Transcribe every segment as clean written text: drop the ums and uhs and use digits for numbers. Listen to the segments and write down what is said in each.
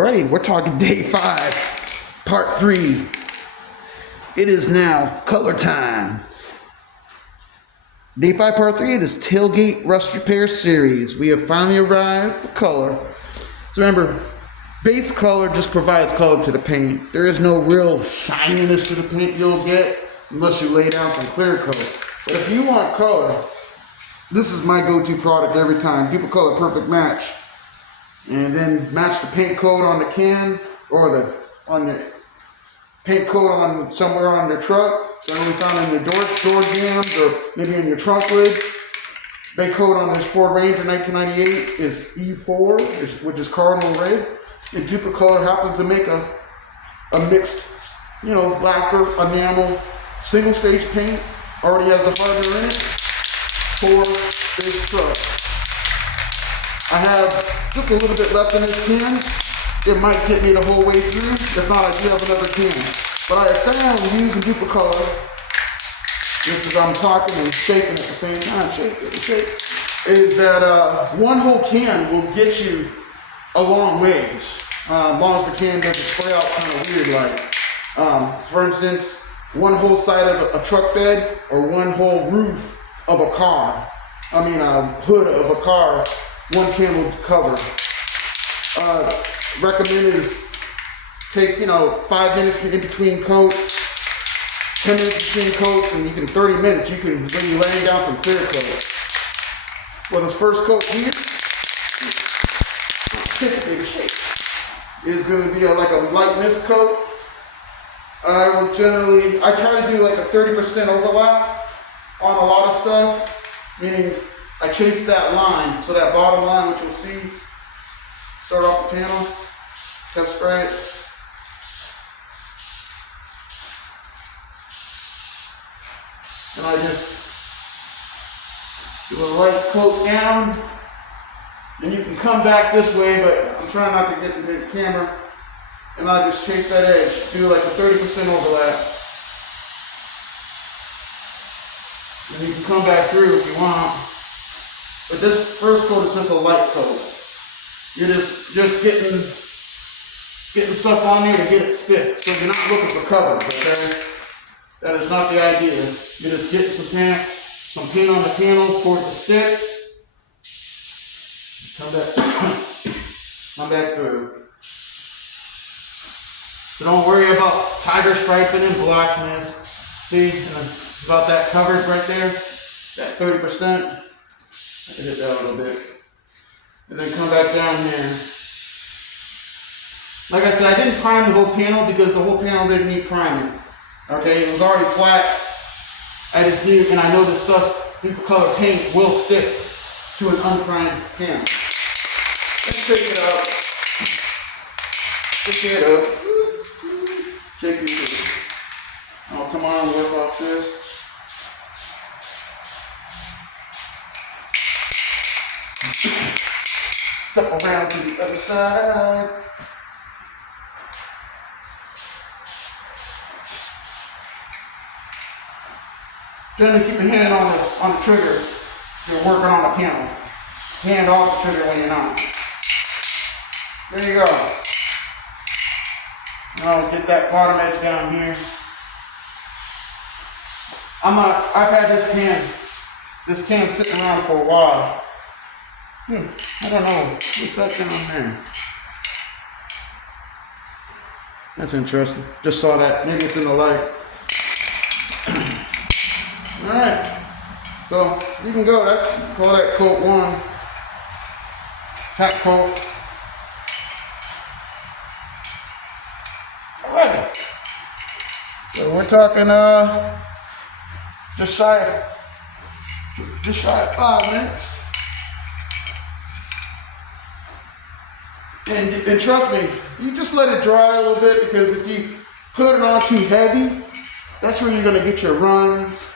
Alrighty, we're talking day 5, part 3. It is now color time. Day 5, part 3, it is tailgate rust repair series. We have finally arrived for color. So remember, base color just provides color to the paint. There is no real shininess to the paint you'll get unless you lay down some clear coat. But if you want color, this is my go-to product every time. People call it perfect match. And then match the paint coat on the can or on the paint coat on somewhere on your truck. So we found in your door jambs or maybe in your trunk lid. Paint coat on this Ford Ranger 1998 is E4, which is Cardinal Red. And Dupli-Color happens to make a mixed, lacquer, enamel, single stage paint. Already has the hardener in it for this truck. I have just a little bit left in this can. It might get me the whole way through. If not, I do have another can. But I have found using Dupli-Color, just as I'm talking and shaking at the same time, shake, is that one whole can will get you a long ways. As long as the can doesn't spray out kind of weird like. For instance, one whole side of a truck bed or one whole roof of a car. Hood of a car. One can will cover. Recommended is take 5 minutes in between coats, 10 minutes between coats, and 30 minutes when you're laying down some clear coat. Well, this first coat here, typically shake, is going to be like a light mist coat. I try to do like a 30% overlap on a lot of stuff, meaning I chase that line, so that bottom line, which you'll see, start off the panel, test spray it. And I just do a light coat down, and you can come back this way, but I'm trying not to get into the camera, and I just chase that edge, do like a 30% overlap. And you can come back through if you want. But this first coat is just a light coat. You're just getting stuff on there to get it stick. So you're not looking for cover, okay? That is not the idea. You're just getting some paint on the panel for it to stick. Come back through. So don't worry about tiger striping and blotchiness. See, about that coverage right there, that 30%. I can hit that a little bit. And then come back down here. Like I said, I didn't prime the whole panel because the whole panel didn't need priming. Okay, it was already flat. I just knew, and I know this stuff, Dupli-Color paint will stick to an unprimed panel. Let's shake it up. Shake it up. Shake it. Oh, come on, work off this. Step around to the other side. Generally keep your hand on the trigger if you're working on the panel. Hand off the trigger when you're not. There you go. Now get that bottom edge down here. I've had this can sitting around for a while. I don't know. What's that down there? That's interesting. Just saw that. Maybe it's in the light. Alright. So you can go. Call that coat 1. Tack coat. Alright. So we're talking just shy of 5 minutes. And trust me, you just let it dry a little bit, because if you put it on too heavy, that's where you're going to get your runs.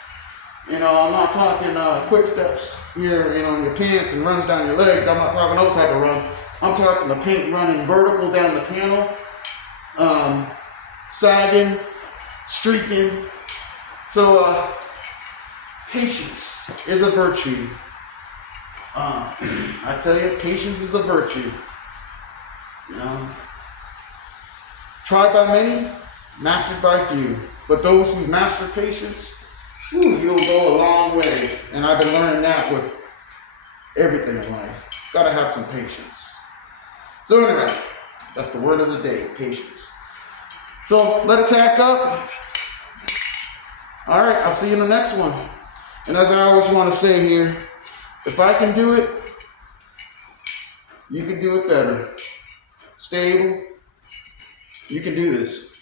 I'm not talking quick steps here, in your pants and runs down your leg. I'm not talking those type of runs. I'm talking the paint running vertical down the panel, sagging, streaking. So patience is a virtue. I tell you, patience is a virtue. Tried by many, mastered by few. But those who master patience, you'll go a long way. And I've been learning that with everything in life. Gotta have some patience. So anyway, that's the word of the day, patience. So let it tack up. All right, I'll see you in the next one. And as I always want to say here, if I can do it, you can do it better. Stable, you can do this.